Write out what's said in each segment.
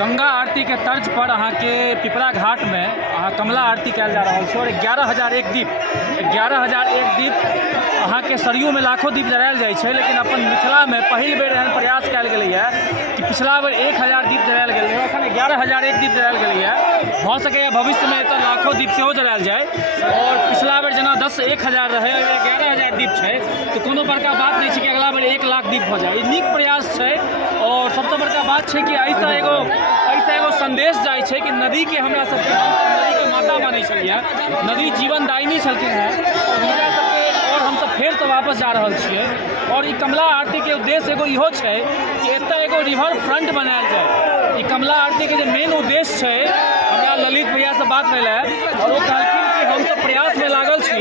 गंगा आरती के तर्ज पर अहाँ के पिपरा घाट में कमला आरती कयल जा रहल छै और 11,001 दीप अहाँ के सरयू में लाखों दीप जरायल जाइ छै, लेकिन अपन मिथिला में पहिल बेर एहन प्रयास कयल गेलैए कि पिछला बेर 1,000 दीप जरायल गेलै, एखन 11,001 दीप जरायल गेलैए। भऽ सकैए भविष्य में एतऽ लाखों दीप सेहो जरायल जाय और पिछला बेर जेना 1,000 रहै 11,000 दीप छै तऽ कोनो बड़का बात नहीं छै कि अगला बेर 1 लाख दीप भऽ जाय। ई नीक प्रयास छै और सबसे बड़का बात छै कि ऐसा एगो संदेश जाइ छै कि नदी के हमरा सबके नदी के माता मानै छलियै, नदी जीवनदायिनी छलखिन हैं और हुनका सबके और हमसब फेर से वापस जा रहल छियै। और ई कमला आरती के उद्देश्य एगो इहो छै कि एतऽ एगो रिवर फ्रंट बनायल जाय। ई कमला आरती के जे मेन उद्देश्य छै, हमरा ललित भैया से बात भेल है और वो कहलखिन कि हमसब प्रयास में लागल छी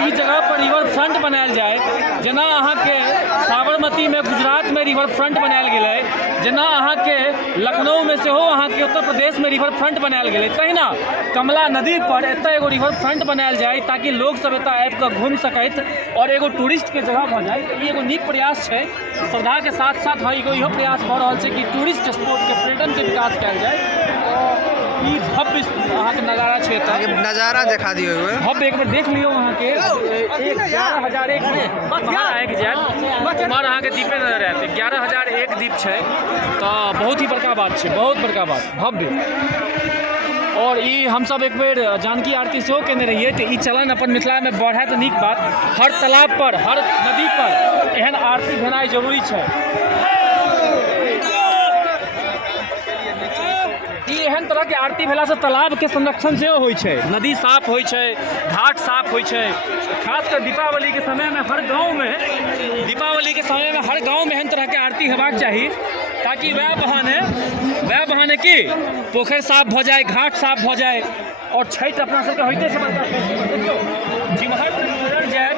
ई जगह पर रिवर फ्रंट बनायल जाय। जेना अहाँ के साबरमती में गुजरात में रिवर फ्रंट बनायल गेलै, जेना अहाँ के लखनऊ में सेहो अहाँ के उत्तर प्रदेश में रिवर फ्रंट बनायल गेलै, तहिना कमला नदी पर एतऽ एगो रिवर फ्रंट बनायल जाय ताकि लोग सब एतऽ आबि कऽ घूमि सकैत और एगो टूरिस्ट के जगह भऽ जाय। ई एगो नीक प्रयास छै। श्रद्धा के साथ साथ एगो इहो प्रयास भऽ रहल छै कि टूरिस्ट स्पॉट के पर्यटन के विकास कयल जाय। ई भव्य अहाँ के नजारा छै, एतऽ नजारा दिखा दियो भव्य एक बार देख लियो। अहाँ के 11,001 आबि जायत उमहर अहाँ के दीपे नजर आयत। 11,001 दीप छै तऽ बहुत ही बड़का बात छै, बहुत बड़का बात, भव्य। और ई हमसब एक बेर जानकी आरती सेहो केने रहिए तऽ ई चलन अपन मिथिला में बढ़ै तऽ नीक बात। हर तालाब पर, हर नदी पर एहन आरती भेनाइ जरूरी छै। एहन तरह के आरती भेला से तालाब के संरक्षण सेहो होइ छै, नदी साफ होइ छै, घाट साफ होइ छै। खासकर दीपावली के समय में हर गांव में एहन तरह के आरती हेबाक चाही ताकि वह बहाने की पोखर साफ भऽ जाए, घाट साफ भऽ जाए। और छठि अपना सबके होइते छै बड़का देखियौ जिम्हर गुजर जाए।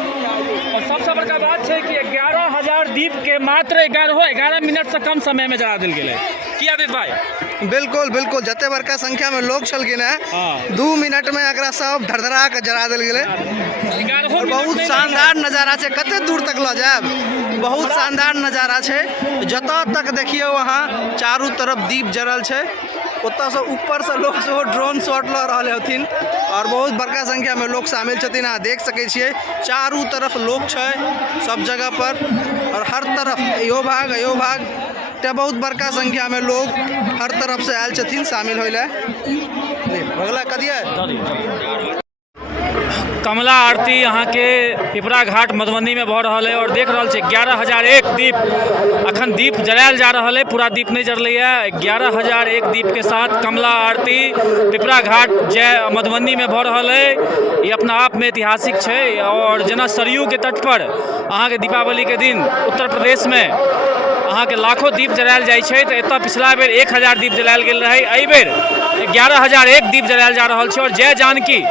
और सबसे बड़का बात है कि 11,000 दीप के मात्र 11 मिनट से कम समय में जरा दिल गेलै। की आदित भाई? बिल्कुल बिल्कुल, जते बड़का संख्या में लोग छलखिन हैं 2 मिनट में एकरा सब धड़धड़ा के जरा दिल गेलै। और बहुत शानदार नजारा छै, कते दूर तक ल जायब, बहुत शानदार नजारा छै। जतऽ तक देखियो वहाँ चारू तरफ दीप जरल छै, ओतऽ से ऊपर से लोग सेहो ड्रोन शॉट ल रहल हथिन और बहुत बड़का संख्या में लोग शामिल छथिन। अहाँ देख सकै छियै चारू तरफ लोग छै सब जगह पर और हर तरफ यो भाग ते बहुत बड़का संख्या में लोग हर तरफ से आयल छथिन शामिल होइ ले। भगला कदिए कमला आरती यहाँ के पिपरा घाट मधुबनी में भऽ रहल है और देख रहल छै 11,001 दीप अखन दीप जरायल जा रहल है, पूरा दीप नहीं जरलै है। 11,001 दीप के साथ कमला आरती पिपरा घाट जय मधुबनी में भऽ रहल है। ये अपना आप में ऐतिहासिक छै। और जेना सरयू के तट पर अहाँ के दीपावली के दिन उत्तर प्रदेश में अहाँ के लाखों दीप जरायल जाइ छै तऽ एतऽ पिछला बेर 1,000 दीप जरायल गेल रहै, एहि बेर 11,001 दीप जरायल जा रहल छै। और जय जानकी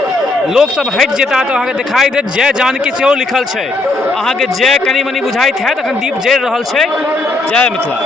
लोग सब हटि जेता तो अहाँ के दिखाई देत जय जानकी सेहो लिखल छै। अहाँ के जय कनी मनी बुझाइत हैत, अखन दीप जरि रहल छै। जय मिथिला।